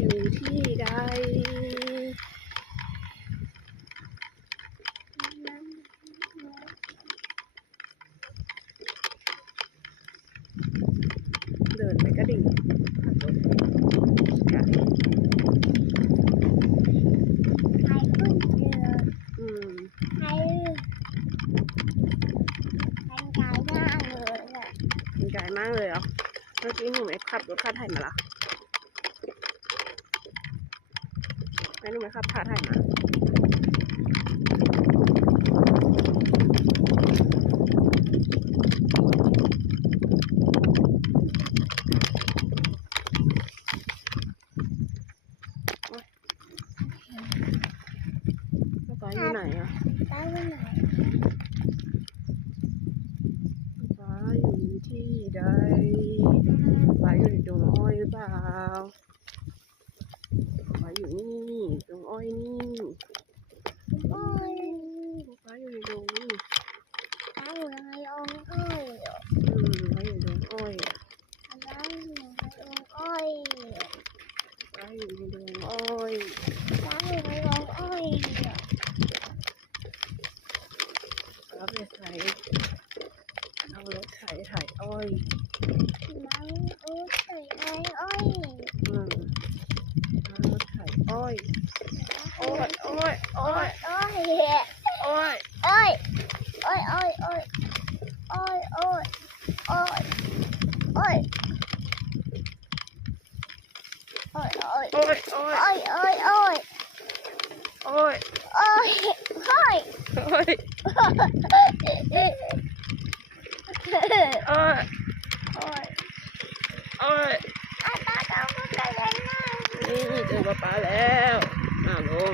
อยู่ที่ใดเดินไปก็ดิ่งขับรถไก่ไข่ขึ้นเรือไข่มันไก่มากเลยอ่ะมันไกลมากเลยเหรอเมื่อกี้หนูไม่ขับรถคันไถมาละไม่หนูไม่ขับคันไถมาป้าอยู่ไหนอ่ะ ไปที่ไหนป้าอยู่ที่ใดป้าอยู่ในดงอ้อยหรือเปล่าป้าอยู่นี่ดงอ้อยนี่ โอ้ย ป้าอยู่ในดงนี่ ไปอยู่ในองค์อ้อย ป้าอยู่ในดงอ้อย ไปอยู่ในองค์อ้อย ป้าอยู่ในดงอ้อย ไปอยู่ในองค์อ้อย ป้าไปใส่เอารถไถอ้อย น้องอุ้ยใส่ไอ้อ้อย เอารถไถอ้อยโอ้ยโอ้ยโอ้ย อ้อย โอ้ย อ้อยอ้อยอ้อยอ้อยอ้อยอ้อยอ้อยอ้อยอ้อยอ้อย โอ้ยโอ้ย อ้อยอ้อยอ้อย โอ้ย อ้อยอ้อย โอ้ยโอ้ย อ้อย โอ้ย อาตาต้องพูดกันเลยนะ นี่เจอป้าแล้วลง